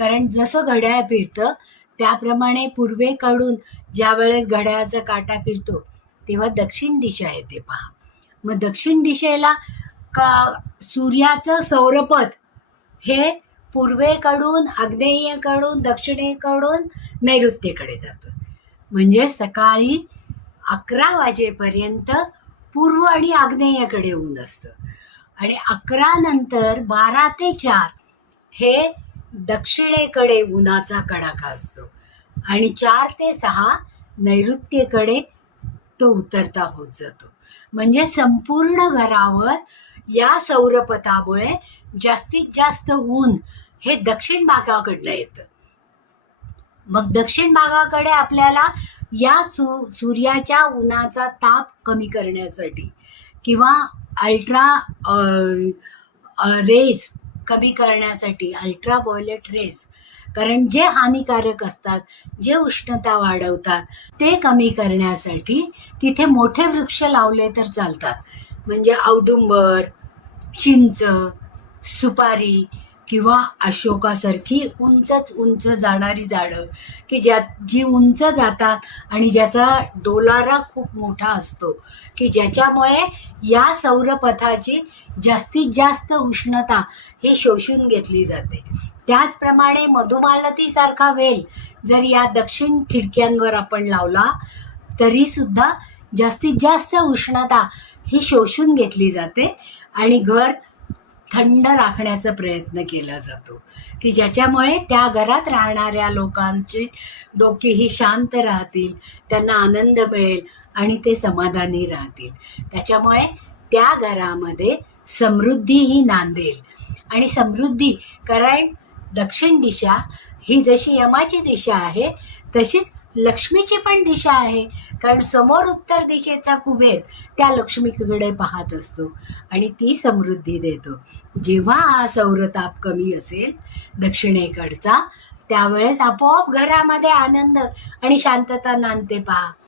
कारण जसं घड्याळ फिरतं त्याप्रमाणे पूर्वेकडून ज्या वेळेस घड्याळाचा काटा फिरतो तेव्हा दक्षिण दिशा येते पहा. मग दक्षिण दिशेला का सूर्याचं सौरपथ हे पूर्वेकडून आग्नेयेकडून दक्षिणेकडून नैऋत्येकडे जातं. म्हणजे सकाळी अकरा वाजेपर्यंत पूर्व आणि आग्नेयेकडे ऊन असतं. आणि अकरा नंतर बारा ते चार हे दक्षिणेकडे उन्हाचा कडाका असतो आणि चार ते सहा नैऋत्येकडे तो उतरता होत जातो. म्हणजे संपूर्ण घरावर या सौरपथामुळे जास्तीत जास्त ऊन हे दक्षिण भागाकडनं येतं. मग दक्षिण भागाकडे आपल्याला या सू सूर्याच्या उन्हाचा ताप कमी करण्यासाठी किंवा अल्ट्रा रेस कमी करण्यासाठी अल्ट्रा वॉयलेट रेस कारण जे हानिकारक असतात जे उष्णता वाढवतात ते कमी करण्यासाठी तिथे मोठे वृक्ष लावले तर चालतात. म्हणजे औदुंबर चिंच सुपारी किंवा अशोकासारखी उंचच उंच जाणारी झाडं की ज्या जी उंच जातात आणि ज्याचा डोलारा खूप मोठा असतो की ज्याच्यामुळे या सौरपथाची जास्तीत जास्त उष्णता ही शोषून घेतली जाते. त्याचप्रमाणे मधुमालतीसारखा वेल जर या दक्षिण खिडक्यांवर आपण लावला तरीसुद्धा जास्तीत जास्त उष्णता ही शोषून घेतली जाते आणि घर थंड राखण्याचा प्रयत्न केला जातो. की ज्याच्यामुळे त्या घरात राहणाऱ्या लोकांचे डोकेही शांत राहतील त्यांना आनंद मिळेल आणि ते समाधानी राहतील. त्याच्यामुळे त्या घरामध्ये समृद्धीही नांदेल. आणि समृद्धी कारण दक्षिण दिशा ही जशी यमाची दिशा आहे तशीच लक्ष्मीची पण दिशा आहे. कारण समोर उत्तर दिशेचा कुबेर त्या लक्ष्मीकडे पाहत असतो आणि ती समृद्धी देतो. जेव्हा हा सौरताप कमी असेल दक्षिणेकडचा त्यावेळेस आपोआप घरामध्ये आनंद आणि शांतता नांदते पहा.